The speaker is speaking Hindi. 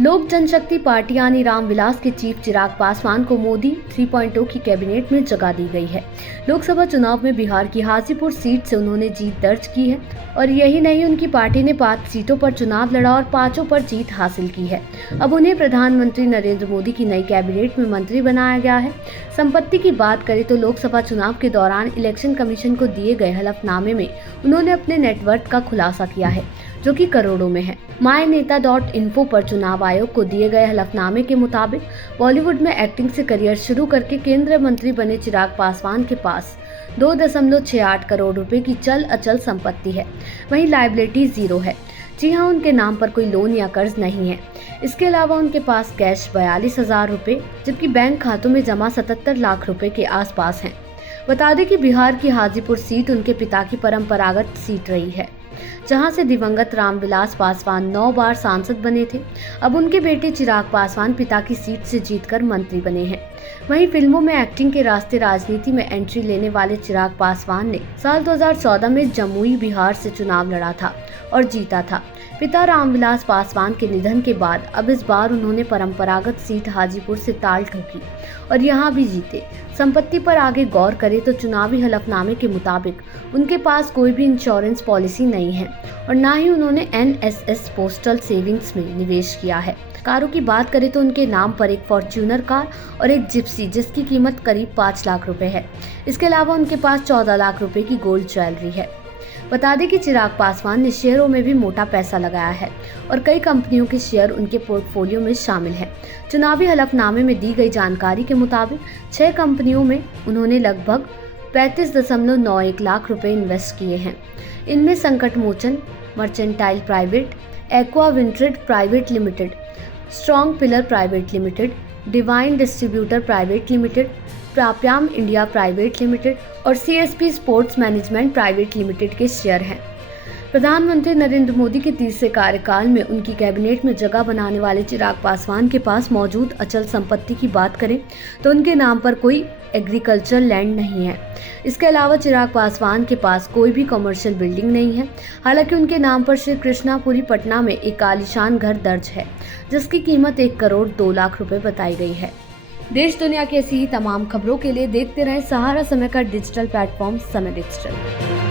लोक जनशक्ति पार्टी यानी रामविलास के चीफ चिराग पासवान को मोदी 3.0 की कैबिनेट में जगह दी गई है। लोकसभा चुनाव में बिहार की हाजीपुर सीट से उन्होंने जीत दर्ज की है और यही नहीं, उनकी पार्टी ने 5 सीटों पर चुनाव लड़ा और 5 पर जीत हासिल की है। अब उन्हें प्रधानमंत्री नरेंद्र मोदी की नई कैबिनेट में मंत्री बनाया गया है। संपत्ति की बात करें तो लोकसभा चुनाव के दौरान इलेक्शन कमीशन को दिए गए हलफनामे में उन्होंने अपने नेटवर्थ का खुलासा किया है, जो कि करोड़ों में है। MyNeta.info पर चुनाव आयोग को दिए गए हलफनामे के मुताबिक बॉलीवुड में एक्टिंग से करियर शुरू करके केंद्रीय मंत्री बने चिराग पासवान के पास 2.68 करोड़ रुपए की चल अचल संपत्ति है। वहीं लायबिलिटी 0 है। जी हां, उनके नाम पर कोई लोन या कर्ज नहीं है। इसके अलावा उनके पास कैश 42,000 रुपए, जबकि बैंक खातों में जमा 77 लाख रुपए के आसपास हैं। बता दें कि बिहार की हाजीपुर सीट उनके पिता की परंपरागत सीट रही है, जहां से दिवंगत रामविलास पासवान 9 बार सांसद बने थे। अब उनके बेटे चिराग पासवान पिता की सीट से जीतकर मंत्री बने हैं। वहीं फिल्मों में एक्टिंग के रास्ते राजनीति में एंट्री लेने वाले चिराग पासवान ने साल 2014 में जमुई बिहार से चुनाव लड़ा था और जीता था। पिता रामविलास पासवान के निधन के बाद अब इस बार उन्होंने परंपरागत सीट हाजीपुर से ताल ठोकी और यहां भी जीते। संपत्ति पर आगे गौर करें तो चुनावी हलफनामे के मुताबिक उनके पास कोई भी इंश्योरेंस पॉलिसी नहीं है और न ही उन्होंने NSS पोस्टल सेविंग्स में निवेश किया है। कारों की बात करें तो उनके नाम पर एक फॉर्च्यूनर कार और एक जिप्सी, जिसकी कीमत करीब 5 लाख रुपए है। इसके अलावा उनके पास 14 लाख रुपए की गोल्ड ज्वेलरी है। बता दें कि चिराग पासवान ने शेयरों में भी मोटा पैसा लगाया है और कई कंपनियों के शेयर उनके पोर्टफोलियो में शामिल हैं। चुनावी हलफनामे में दी गई जानकारी के मुताबिक 6 कंपनियों में उन्होंने लगभग 35.91 लाख रुपए इन्वेस्ट किए हैं। इनमें Sankat Mochan mercantile private, aqua Vintrade private limited, strong pillar private limited, divine distributor private limited, प्राप्याम इंडिया प्राइवेट लिमिटेड और CSP sports management private limited के शेयर हैं। प्रधानमंत्री नरेंद्र मोदी के तीसरे कार्यकाल में उनकी कैबिनेट में जगह बनाने वाले चिराग पासवान के पास मौजूद अचल संपत्ति की बात करें तो उनके नाम पर कोई एग्रीकल्चर लैंड नहीं है। इसके अलावा चिराग पासवान के पास कोई भी कमर्शियल बिल्डिंग नहीं है। हालांकि उनके नाम पर श्री कृष्णापुरी पटना में एक आलीशान घर दर्ज है, जिसकी कीमत 1 करोड़ 2 लाख रुपए बताई गई है। देश दुनिया की ऐसी ही तमाम खबरों के लिए देखते रहें सहारा समय का डिजिटल प्लेटफॉर्म समय डिजिटल।